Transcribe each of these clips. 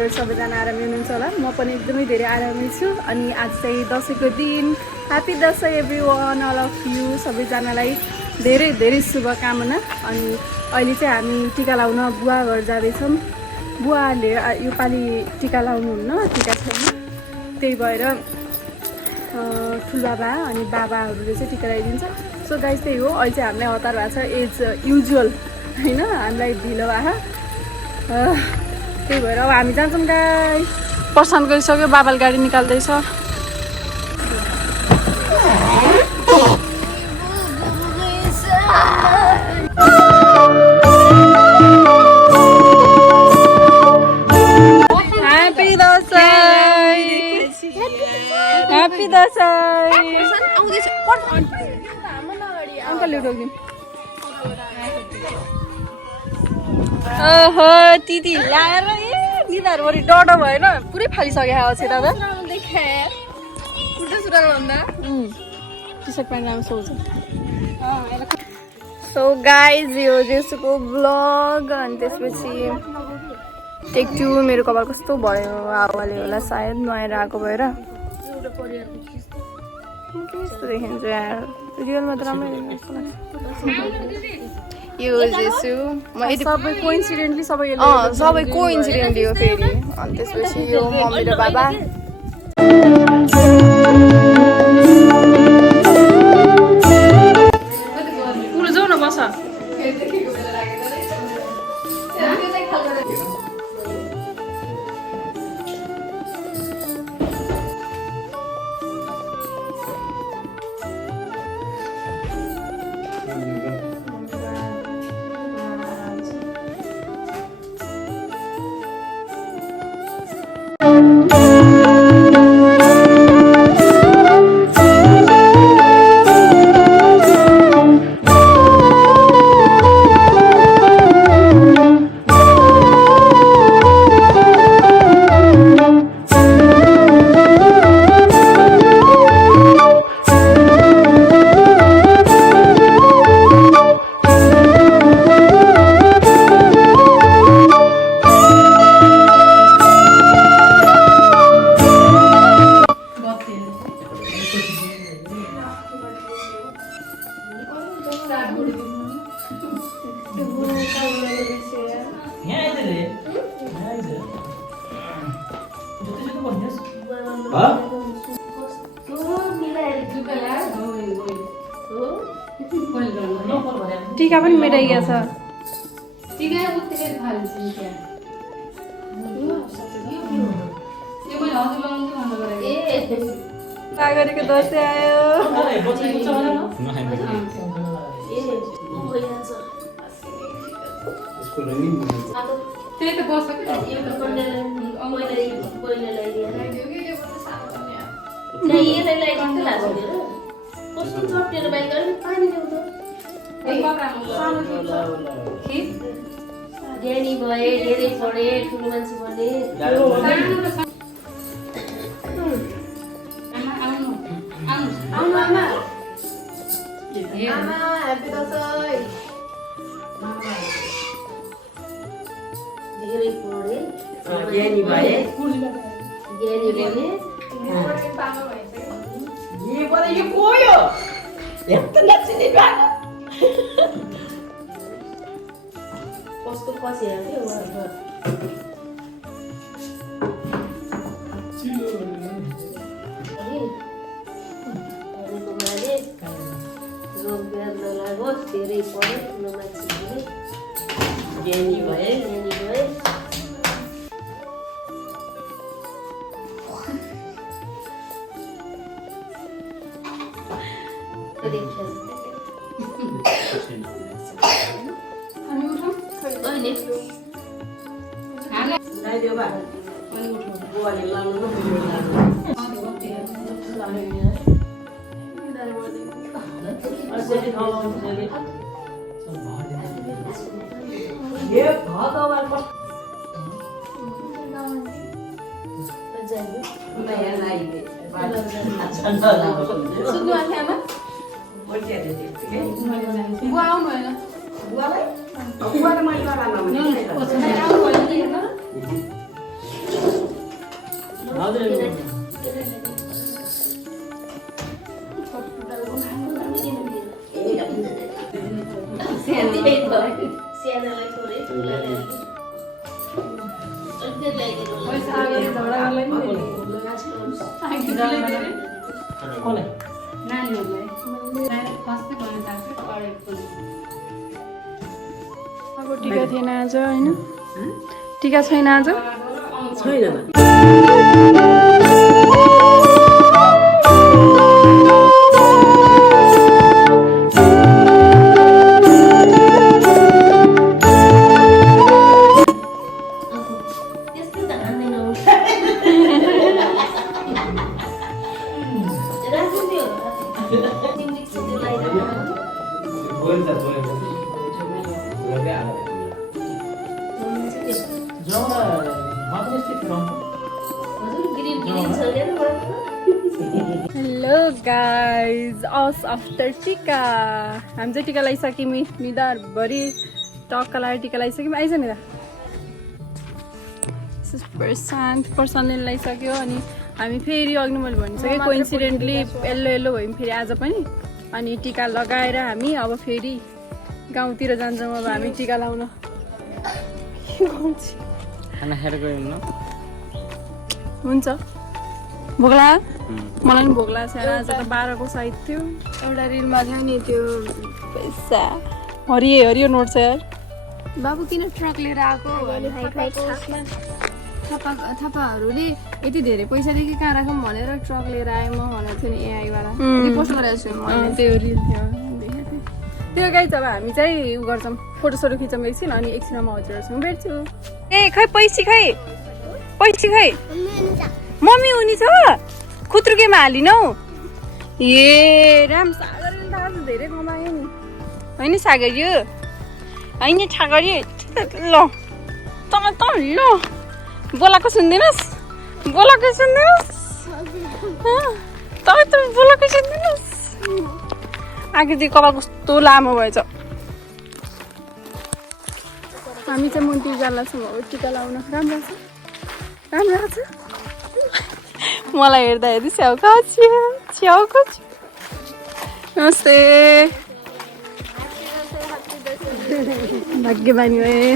हजुरहरू सबैजना आरामै हुनुहुन्छ होला। म पनि एकदमै धेरै आरामै छु। अनि आज चाहिँ दसैँको दिन। Happy Dashain everyone, all of you सबैजनालाई धेरै धेरै शुभकामना। अनि अहिले चाहिँ हामी टिका लाउन बुवा घर जाँदैछौँ। बुवाहरूले योपालि टिका लाउनुहुन्न, टिका छैन, त्यही भएर ठुलबाबा अनि बाबाहरूले चाहिँ टिका लगाइदिन्छ। सो गाइस त्यही हो, अहिले चाहिँ हामीलाई हतार भएको छ एज युजुअल होइन, हामीलाई ढिलो भयो। त्यही भएर अब हामी जान्छौँ गाइस। प्रस्थान गरिसक्यो, बाबाले गाडी निकाल्दैछ। ह्याप्पी दसैँ। अङ्कलले उठाउँदिनु। ओहो दिदी ल्याएर निधारभरि डढो भएन, पुरै फालिसकेको छ दादा। टी सर्ट प्यान्ट राम्रो सोच। सो गाइज यो जेसुको ब्लग। अनि त्यसपछि टेक 2 मेरो कपाल कस्तो भयो, हावाले होला सायद नुहाएर आएको भएर कस्तो देखिन्छ यार, रियलमा त राम्रै जस्तो लाग्छ। यो जेसु सबै कोइन्सिडेन्टली सबै कोइन्सिडेन्टली हो फेरि। अनि त्यसपछि यो मम्मी र बाबा। जाऊ न बस। टिका पनि मेटाइया छ। सागरीको दसैँ आयो। त्यही त बस्छ ज्ञानी भए, धेरै पढे, ठुलो मान्छे बने। धेरै पढे, ज्ञानी भए, ज्ञानी बने। यो कोयो यस्तो लक्षित कस्तो कसिरहेको थियो रोग व्याध नलागोस्, धेरै पढे, ठुलो मान्छे बने, ज्ञानी भए। बुवा आउनु होइन बुवालाई मैले सानोलाई थोरै ठुलालाई अब टिका थिएन आज होइन टिका छैन आज छैन त्यस्तो त हान्दैनौ राख्नु त्यो तिमीले त्यो हेलो गाइज अस आफ्टर टिका हामी चाहिँ टिका लगाइसक्यौँ निधारभरि टक्क लगाएर टिका लगाइसक्यौँ आइज नि प्रशान्तले लगाइसक्यो अनि हामी फेरि अघि मैले भनिसकेँ कोइन्सिडेन्टली येल्लो येल्लो भयौँ फेरि आज पनि अनि टिका लगाएर हामी अब फेरि गाउँतिर जान्छौँ अब हामी टिका लाउन खाना खाएर गयो न हुन्छ भोक लाग्यो मलाई पनि भोक लाग्छ आज त 12 को साइड थियो एउटा रिलमा थियो नि त्यो पैसा हरियो हरियो नोट छ यार बाबु किन ट्रक लिएर आएको थापाहरूले यति धेरै पैसा देखि कहाँ राखौँ भनेर ट्रक लिएर आएँ म भनेको थियो नि एआईबाट पोस्ट गरेको छु मैले त्यो रिल थियो देखेको थिएँ त्यो गाई अब हामी चाहिँ उ गर्छौँ फोटोसोटो खिच्छौँ एकछिन अनि एकछिनमा म हजुरहरूसँग भेट्छु ए खै पैसी खै मम्मी हुने छ खुत्रुकेमा हालिनौ ए राम सागरले त आज धेरै कमायो नि होइन सागर यो होइन छागरी ल त ल बोलाएको सुन्दैनस् बोलाएको सुन्दैनस् आकृति कपाल कस्तो लामो भएछ हामी चाहिँ मुन्टी जालाछौँ अब टिका लाउन राम्रो छ मलाई हेर्दा हेर्दै छ्याउको नमस्ते भाग्यमानी भए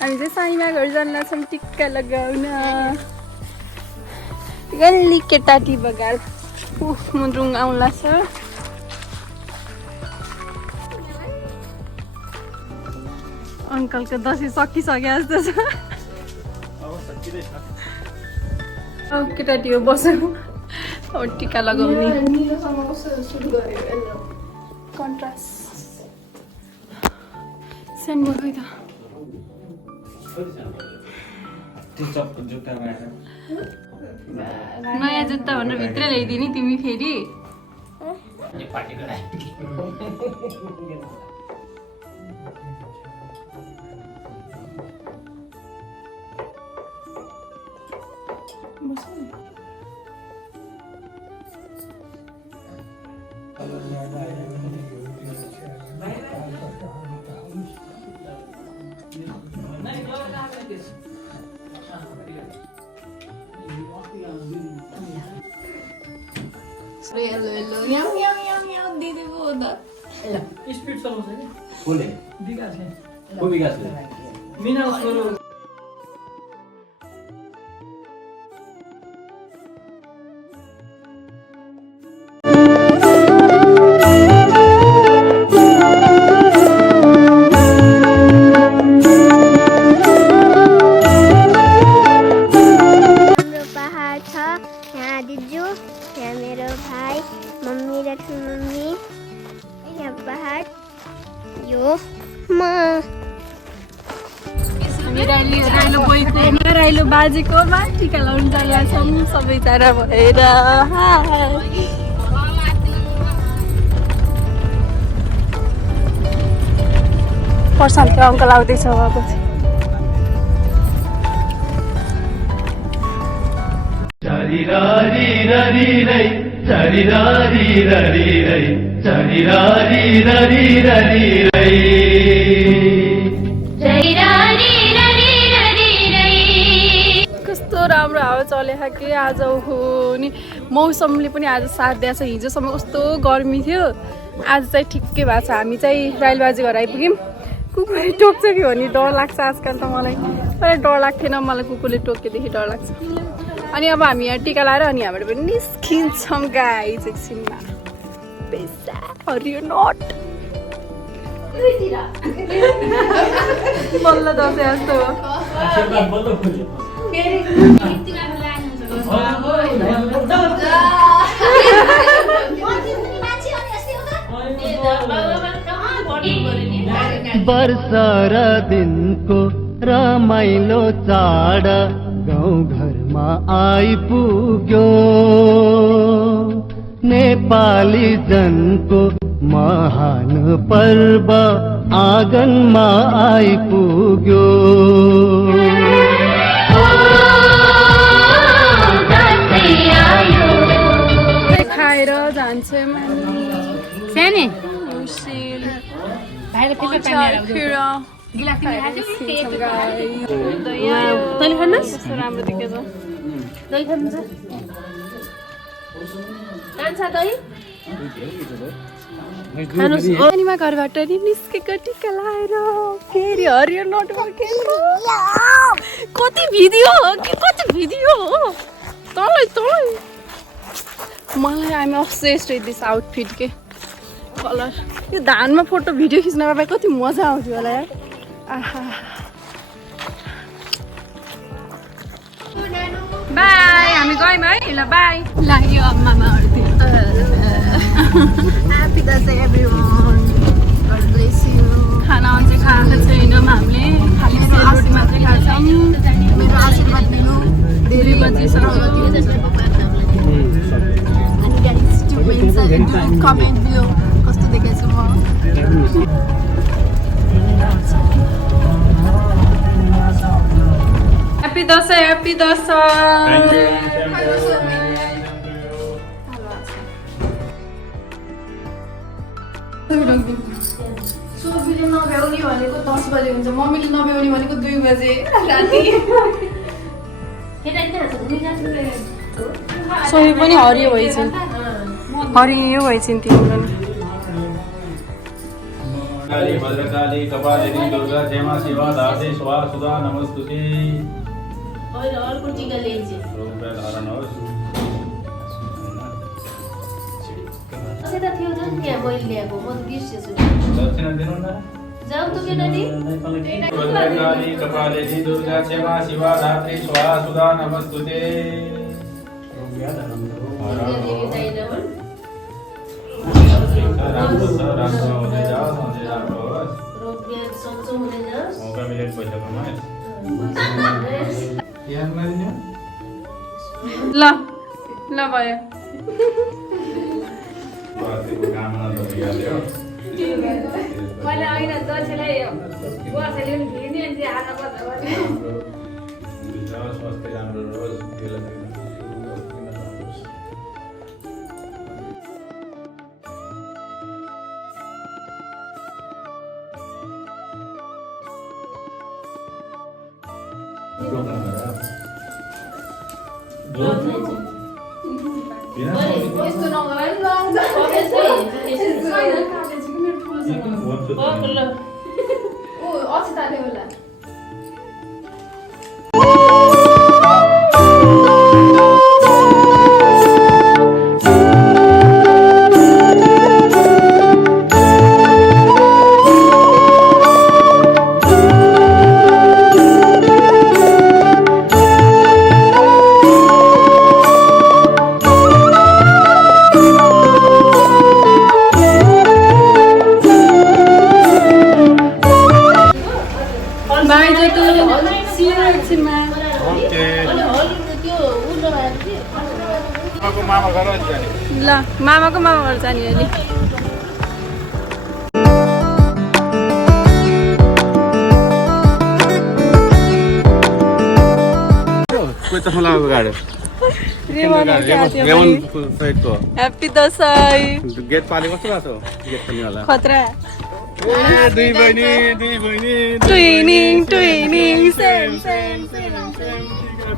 हामी चाहिँ साइमा घर जान्छौँ टिक्का लगाउन गल्ली केटाटी बगार मुन्द्रुङ आउला छ अङ्कलको दसैँ सकिसक्यो जस्तो छ केटाटी हो बसौँ अब टिका लगाउने कन्ट्रास्ट सेन्ड खै त नयाँ जुत्ता भनेर भित्र ल्याइदिने तिमी फेरि स्पिड चलाउँछ कि कसले विकासले को विकासले मिना उसको राइलो बाजेकोमा टिका लाउनु जान्छौँ सबैजना भएर प्रशान्तको अङ्कल आउँदैछ अब हावा चलेको के आज हो नि मौसमले पनि आज साथ दिएको छ हिजोसम्म कस्तो गर्मी थियो आज चाहिँ ठिक्कै भएको छ हामी चाहिँ राइलबाजी घर आइपुग्यौँ कुकुरले टोक्छ कि हो नि डर लाग्छ आजकल त मलाई तर डर लाग्थेन मलाई कुकुरले टोकेदेखि डर लाग्छ अनि अब हामी यहाँ टिका लाएर अनि यहाँबाट पनि निस्किन्छौँ गाइस एकछिनमा पैसा हरियो नट बल्ल दसैँ जस्तो हो वर्षा र दिनको रमाइलो चाड गाउँ घरमा आइपुग्यो नेपाली जनको महान पर्व आँगनमा आइपुग्यो खाएर जान्छौँ सानी राम्रो देखेछ दही खानु छ खान्छ दही नानीमा घरबाट नि निस्केको टिका लाएर फेरि हरियो नोटमा कति भिडियो हो कि कति भिडियो हो तँलाई मलाई I'm obsessed with this outfit के कलर यो धानमा फोटो भिडियो खिच्नमा पाए कति मजा आउँथ्यो होला यार आहा बाई हामी गयौँ है ल बाई लाग्यो मामाहरूतिर happy Dashain everyone God bless you खाना चाहिँ खाएको छैनौँ हामीले खालि सेलरोटी मात्रै खान्छौँ मेरो आशीर्वाद दिनु धेरै बजीसम्म अनि गाइस कमेन्ट दियो कस्तो देखेछु म ह्याप्पी दसैँ ह्याप्पी सोफीले नभ्याउने भनेको 10 बजे हुन्छ मम्मीले नभ्याउने भनेको 2 बजे राति सोफी पनि हरियो भइछन् हरियो भइछन् तिम्रो काली भद्रकाली कपालिनी दुर्गा क्षेमा शिवा दासी स्वा सुधा नमस्तुते और अर्को टीका ल्याइन्छ रुपैयाँ धारण होस् अझै त थियो नि त्यहाँ मैले ल्याएको म त बिर्सेछु दक्षिणा दिनु न जाऊ त केटानी भद्रकाली कपालिनी दुर्गा क्षेमा शिवा दात्री स्वा सुधा नमस्तुते रुपैयाँ धारण राम्रो छ राम्रो हुँदै जाओस् सधैँ राम्रो होस् रुपैयाँ सन्चो हुँदै जाओस् मौका मिलेर पैसा कमाओस् याद गरिदिनु ल ल भयो बस्तीको कामना त भइहाल्यो मैले होइन दसैँलाई बसेले पनि भिड्ने अनि हाल्न पर्छ स्वास्थ्य राम्रो रहोस् यस्तो नगरा नि लाउँछ ओ अछिताले होला ल मामाको मामा घर जाने अहिले ह्याप्पी दसैँ गेट पाले कस्तो भएको छ गेट पनि होला खतरा दुई बहिनी twinning twinning same same same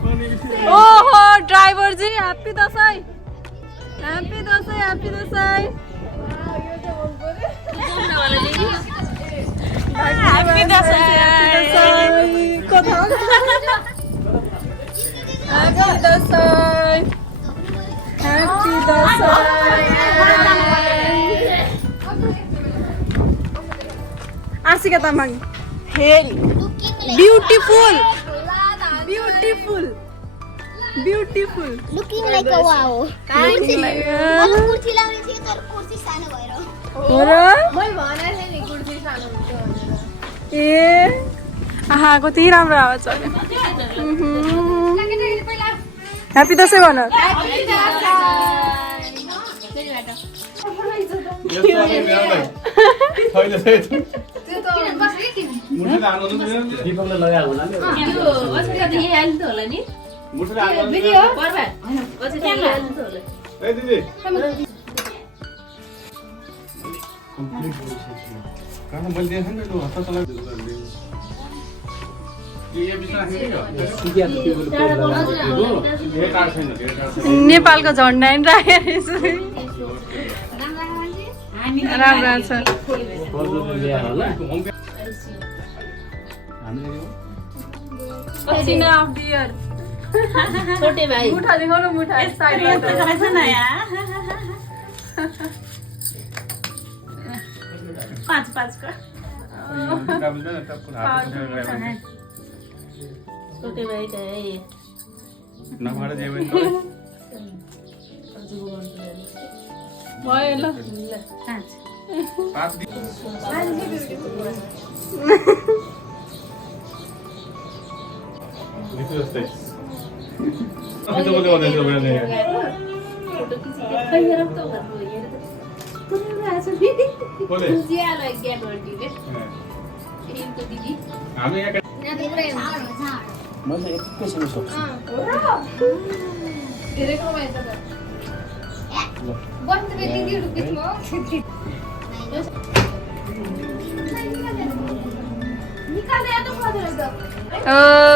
ओहो driver ji happy Dashain happy Dashain happy Dashain happy Dashain कता ह्याप्पी दसैँ ह्याप्पी दसैँ आशिका तामाङ हेल beautiful beautiful beautiful Looking like a wow. Looking like a- मलाई कुर्ती लाउने थियो तर कुर्ती सानो भएर हो र ए आहा कति राम्रो आवाज छ ह्याप्पी दसैँ भन दीपकले लगाएको होला नि मुठले आगो ए दिदी खाना मैले देखेँ नि त्यो हस्ता चला ये बिस्तार नेपालको झन्डा नि राखेको राम्रो छ पसिना अफ द इयर छोटे भाइ मुठा देखाउ न मुठा साइडबाट छोटे भाइ त नभएर जे पनि भयो ल पाँच दिन जस्तै कस्तो बोल्दै भन्दैछ मैले बोले हामी यहाँ मैले एकैछिन सोच्छु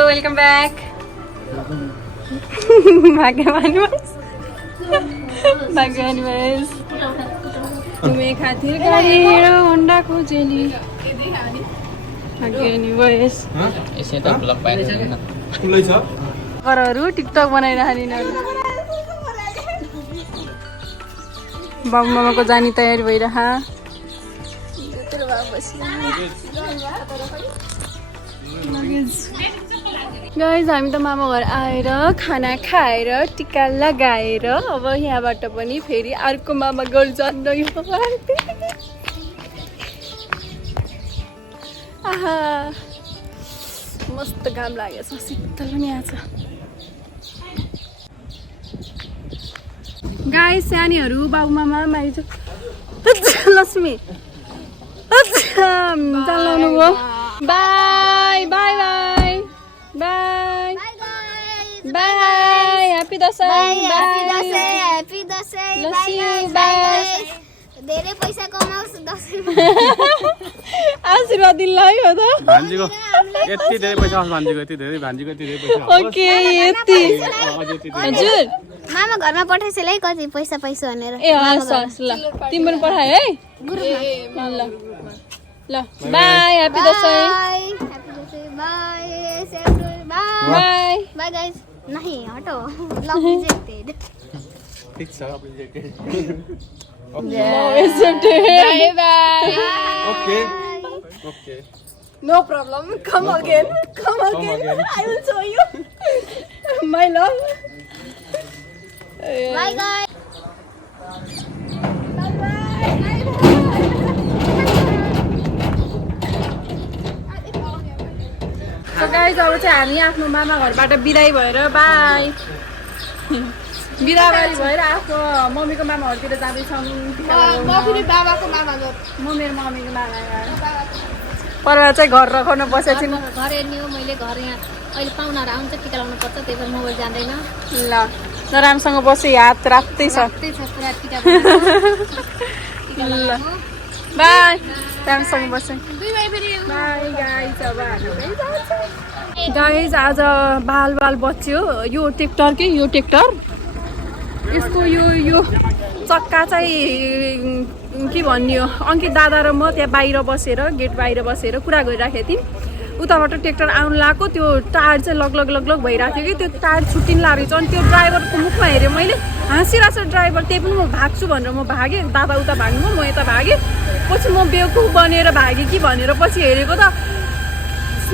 वेलकम ब्याक भाग्यवानी भाग्यवानी भएस तुम्हें खातिर गाडी होन्डा खोजेली भाग्यवानी भएस यसै त ब्लक पाइन्छ खुल्लै छ घरहरू टिकटक बनाइरहने बाबु मामाको जाने तयारी भइरह गाइज हामी त मामा घर आएर खाना खाएर टिका लगाएर अब यहाँबाट पनि फेरि अर्को मामा घर जान्न आहा मस्त घाम लागेछ शीतल पनि आछ गाई सानीहरू बाबु मामा माइज लक्ष्मी चलाउनु हो by by by by by happy Dashain Happy Dasai. Lassi Bye by guys. धेरै पैसा कमाओस् दसैँमा आशीर्वाद दिनु है हो त भान्जीको यति धेरै पैसा आउँछ भान्जीको यति धेरै भान्जीको यति धेरै पैसा ओके यति हजुर मामा घरमा पठाइसेल है कति पैसा पाइसु भनेर ए हस् हस् ल तिमी पनि पठाए है ल ल by happy Dashain by by by guys नहीं हटो लभ रिजेक्टेड ठिक छ by by okay okay No problem. Come again. Come again. I will show you. My love. By guys So guys, अब चाहिँ हामी आफ्नो मामा घरबाट बिदाई भएर बाई बिदाबारी भएर आफ्नो मम्मीको मामा घरतिर जाँदैछौँ म फेरि बाबाको मामा घर म मेरो मम्मीको मामा घर पर चाहिँ घर रखाउन बसेको छु घर हेर्ने हो मैले घर यहाँ अहिले पाहुनाहरू आउँछ टिका लाउनु पर्छ त्यही भएर मोबाइल जाँदैन ल नराम्रोसँग बस्यो हात रातै छ त्यही छ पुरा टिका ल बाई प्यारेन्ट्ससँग बस्छ बाई गाइज अब गाइज आज बाल बच्यो यो ट्र्याक्टर यो ट्र्याक्टर यसको यो चक्का चाहिँ के भन्ने हो अङ्कित दादा र म त्यहाँ बाहिर बसेर गेट बाहिर बसेर कुरा गरिराखेको थियौँ उताबाट ट्र्याक्टर आउनु लाग्यो त्यो टायर चाहिँ लगलग भइरहेको थियो कि त्यो टायर छुट्टिनु लागेको छ अनि त्यो ड्राइभरको मुखमा हेरेँ मैले हाँसिरहेको छ ड्राइभर त्यही पनि म भाग्छु भनेर म भागेँ दादा उता भाग्नु म यता भागेँ पछि म बेवकुफ बनेर भागेँ कि भनेर पछि हेरेको त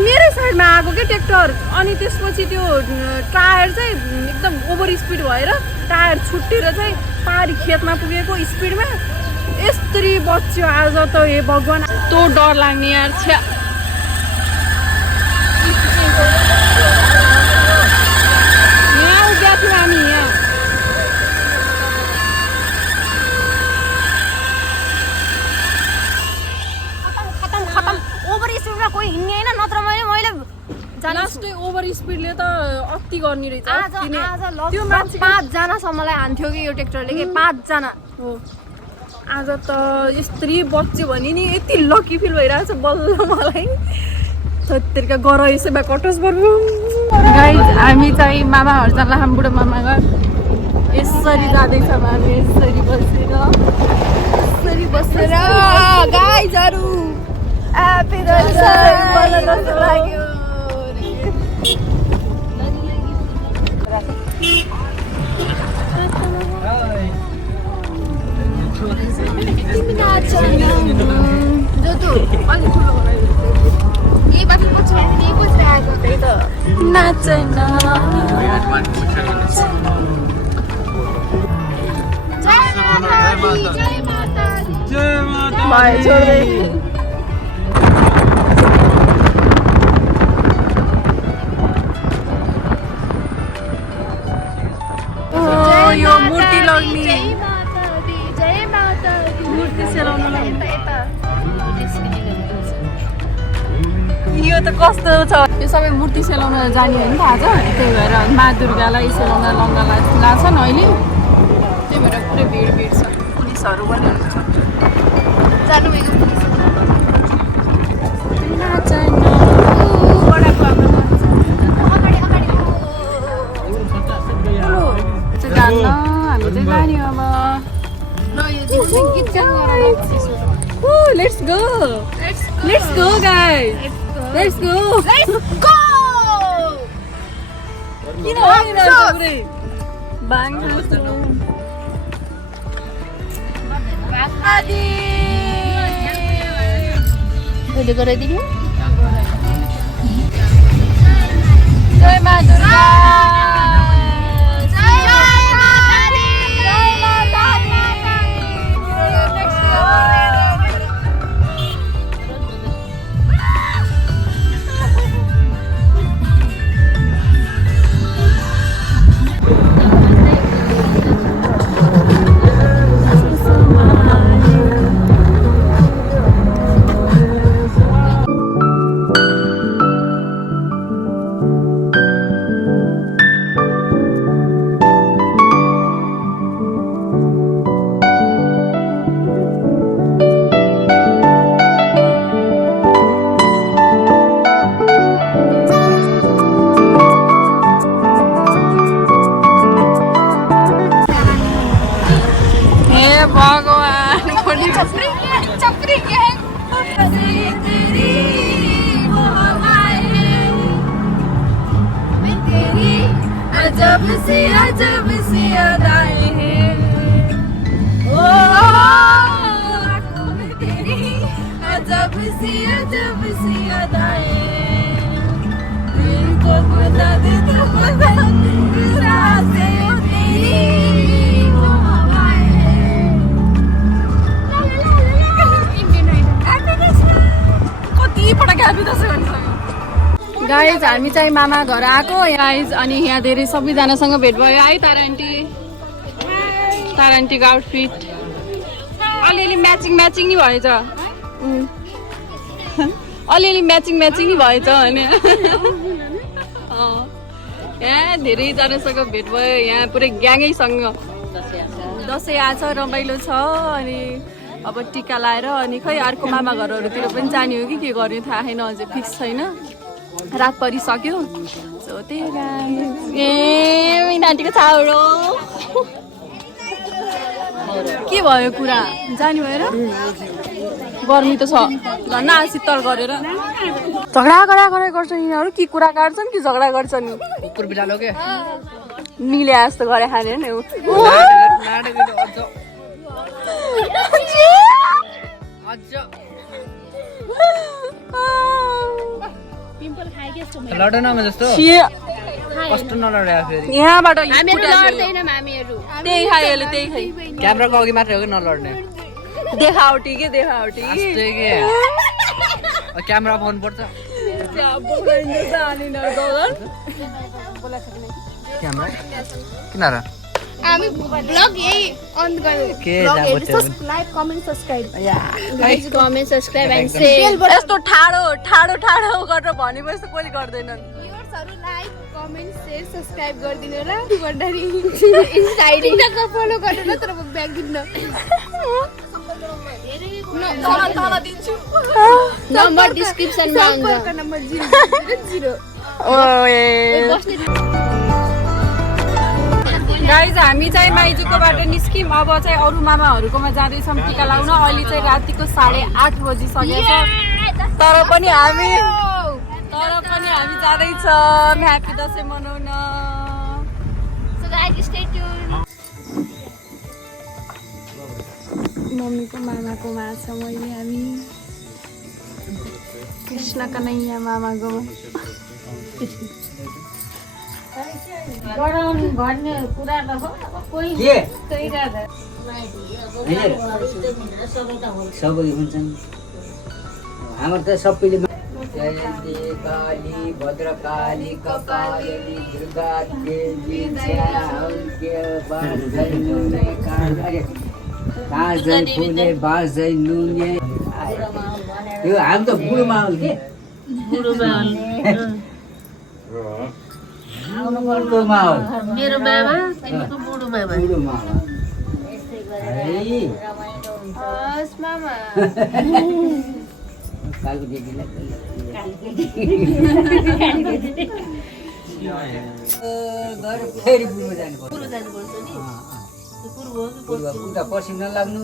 मेरै साइडमा आएको क्या ट्र्याक्टर अनि त्यसपछि त्यो टायर चाहिँ एकदम ओभर स्पिड भएर टायर छुट्टिएर चाहिँ पहाडी खेतमा पुगेको स्पिडमा यस्तरी बच्यो आज त हे भगवान् तो डर लाग्ने यार छ्या यहाँ उभिया थियौँ हामी यहाँ खतम ओभर स्पिडमा कोही हिँड्ने होइन नत्र मैले लास्टै ओभर स्पिडले त अति गर्ने रहेछ त्यो मान्छे 5 जनासम्मलाई हान्थ्यो कि यो ट्र्याक्टरले के 5 जना हो आज त यस्तरी बच्यो भने नि यति लकी फिल भइरहेको छ बल्ल मलाई त्यतिका गर यसैमा कटोस बरु गाइज हामी चाहिँ मामा हर्जनलाम बुढो मामा घर यसरी जाँदैछौँ हामी यसरी बसेर गाइजहरू ह्यापी दसैँ लाग्यो यो मूर्ति लग्ने मूर्ति सेलाउन यो त कस्तो छ यो सबै मूर्ति सेलाउन जाने हो नि त आज त्यही भएर मा दुर्गालाई सेलाउन लङ्गा लाग्छन् अहिले त्यही भएर पुरै भिड छ पुलिसहरू पनि हुनुहुन्छ जान्न हामी चाहिँ जाने अब Let's go guys let's go किन भनिरहेको पुरै बाङ अहिले गराइदिनु जय मा दुर्गा अजब सी अदाएं हैं ओ आँखों में तेरी अजब सी अदाएं दिल को बता दे तो बता रास्ते तेरी वो हवाएं हैं कति पटक ह्यापी दसैँ भनिसक्यो गाइज हामी चाहिँ मामा घर आएको गाइज अनि यहाँ धेरै सबैजनासँग भेट भयो है तारा आन्टीको आउटफिट अलिअलि म्याचिङ नि भएछ अलिअलि म्याचिङ नि भएछ होइन यहाँ धेरैजनासँग भेट भयो यहाँ पुरै ग्याङैसँग दसैँ आएको छ रमाइलो छ अनि अब टिका लाएर अनि खै अर्को मामा घरहरूतिर पनि जाने हो कि के गर्ने थाहा छैन, अझै फिक्स छैन। रात परिसक्यो सो त्यही ए नानीको छाउरो के भयो कुरा जाने भएर गर्मी त छ ल न शीतल गरेर झगडा गर्छ यिनीहरू कि कुरा काट्छन् कि झगडा गर्छन् कुकुर बिरालो के मिले जस्तो गरे खाने नि लडन जस्तो कस्तो नलड्या फेरि यहाँबाट त्यही खायो त्यही खाइ क्यामेराको अघि मात्रै हो कि नलड्ने देखावटी क्यामेरा फोन पर्छ क्यामेरा किन र हामी ब्लग यही अन गर्यो के like comment subscribe comment subscribe and share यस्तो ठाडो गरेर भनेपछि त कोही गर्दैनन् भ्युअर्सहरु लाइक कमेन्ट शेयर सब्स्क्राइब गरिदिनु होला भन्दाखेरि इन्स्टाग्राममा फलो गर्नु न तर म ब्याग दिन्न तल दिन्छु नम्बर डिस्क्रिप्सनमा हुन्छ नम्बर 0 गाइज हामी चाहिँ माइजूकोबाट निस्क्यौँ अब चाहिँ अरू मामाहरूकोमा जाँदैछौँ टिका लाउन अहिले चाहिँ रातिको 8:30 बजिसकेको छ तर पनि हामी जाँदैछौँ ह्याप्पी दसैँ मनाउन मम्मीको मामाकोमा छौँ अहिले हामी कृष्ण कन्हैया मामाकोमा भन्ने कुरा त हो कोही सबै हुन्छन् हाम्रो त सबैले जयन्ती काली भद्रकाली कपालिनी दुर्गा देवी बाँझै फुले बाँझै नुने यो हामी त बुढो माहौल के मेरो बाबा तिमीको बुढो बाबा फेरि बुढो जानुपर्छ पछि नलाग्नु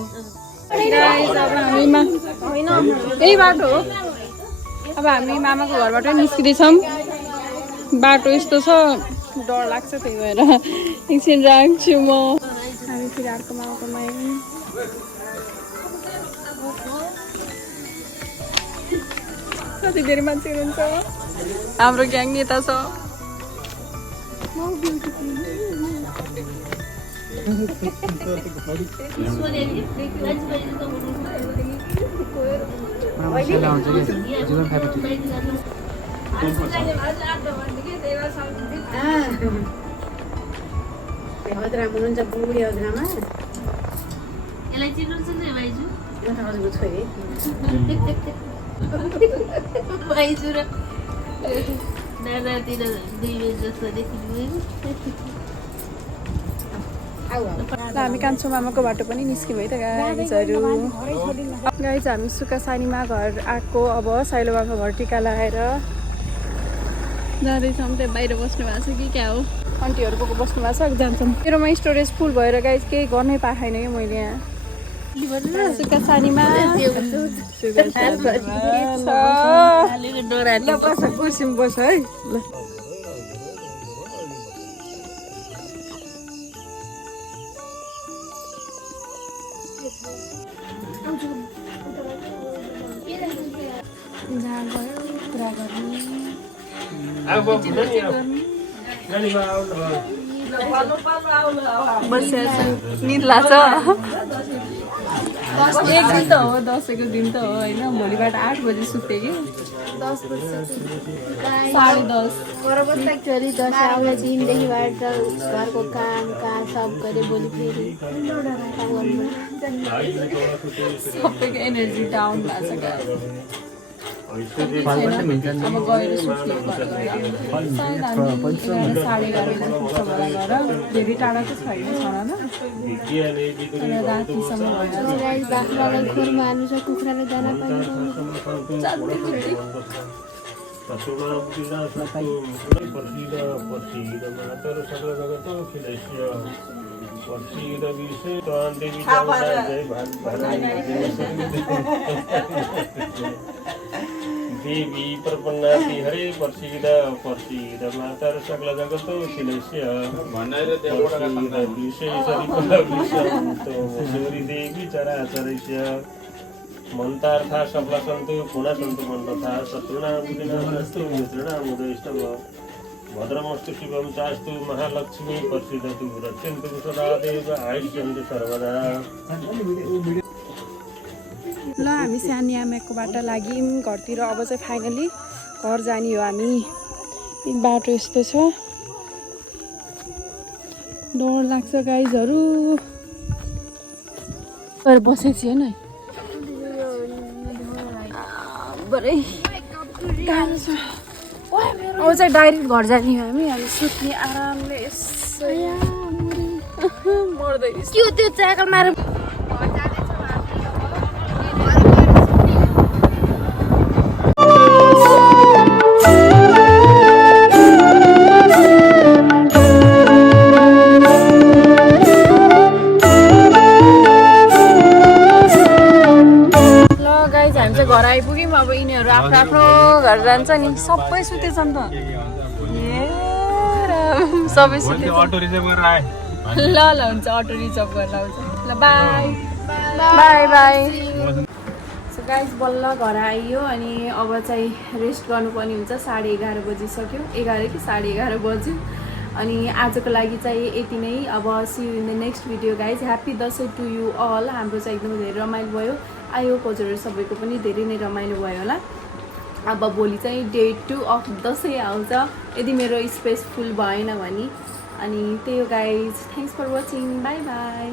यही बाटो हो अब हामी मामाको घरबाट निस्किँदैछौँ बाटो यस्तो छ डर लाग्छ त्यही भएर एकछिन राख्छु म हामी फेरि अर्को मामाकोमा आयौँ कति धेरै मान्छे हुनुहुन्छ हाम्रो ग्याङ नेता छ हुनुहुन्छ बुढी हजुरआमा यसलाई चिन्नुहुन्छ नि भाइजू हजुरको छोरी भाइजू र दादातिर 2 बजे जस्तो देखिनु हामी कान्छो मामाको बाटो पनि निस्क्यौँ है त गाइजहरू गाइज हामी सुकासानीमा घर आएको अब साइलो मामा घर टिका लगाएर जाँदैछौँ त्यहाँ बाहिर बस्नु भएको छ कि क्या हो आन्टीहरूको बस्नु भएको छ जान्छौँ मेरोमा स्टोरेज फुल भएर गाइज केही गर्नै पाएको छैन है मैले यहाँ सुकासानीमा कुर्सीमा बस है ल जहाँ गयो कुरा गर्ने निद लाग्छ एक दिन त हो दसैँको दिन त हो होइन भोलिबाट 8 बजी सुत्थेँ कि 10 बजे 10:30 फेरि दसैँ आउने दिनदेखिबाट घरको काम सब गरे भोलि फेरि सबैको एनर्जी डाउन भएको छ क्या अब गएर सुत्ने सायद हामी 11 साढे 11 बजी पुग्छ होला घर धेरै टाढा त छैन छन तर रातिसम्म भइहाल्छ गाइस बाख्रालाई खोरमा हाल्नु छ कुखुराले दाना पानी देवी प्रपन्नाति हरे प्रसीद माता सकल जगतो खिलस्य सूरी देवी चराचरस्य मन्तार्था सबला सन्तु पुनः सन्तु मन्त्रथा शत्रुणा बुद्धिनास्तु मित्रणा मुदयस्तव भद्रमस्तु शिवं चास्तु महालक्ष्मी प्रसीदतु रक्षन्तु सदा देव आयुष्यन्तु सर्वदा। ल हामी सानी आमाकोबाट लाग्यौँ घरतिर अब चाहिँ फाइनली घर जाने हो हामी बाटो यस्तो छ डर लाग्छ गाइजहरू तर बसेको छैन है बरै गाह्रो छ अब चाहिँ डाइरेक्ट घर जाने हो हामी सुत्ने आरामले मर्दैछ के हो त्यो च्याकल मार घर आइपुग्यौँ अब यिनीहरू आफ्नो आफ्नो घर जान्छ नि सबै सुतेछ नि त सबै सुते अटो रिजर्भ गरेर आए ल हुन्छ अटो रिजर्भ गरेर आउँछ ल by by by so guys बल्ल घर आइयो अनि अब चाहिँ रेस्ट गर्नुपर्ने हुन्छ 11:30 बजिसक्यो 11 कि 11:30 बज्यो अनि आजको लागि चाहिँ यति नै अब see you in the next video guys happy Dashain to you all हाम्रो चाहिँ एकदमै धेरै रमाइलो भयो आई होप हजुरहरू सबैको पनि धेरै नै रमाइलो भयो होला अब भोलि चाहिँ डे 2 अफ दसैँ आउँछ यदि मेरो स्पेस फुल भएन भने अनि त्यही हो guys thanks for watching bye by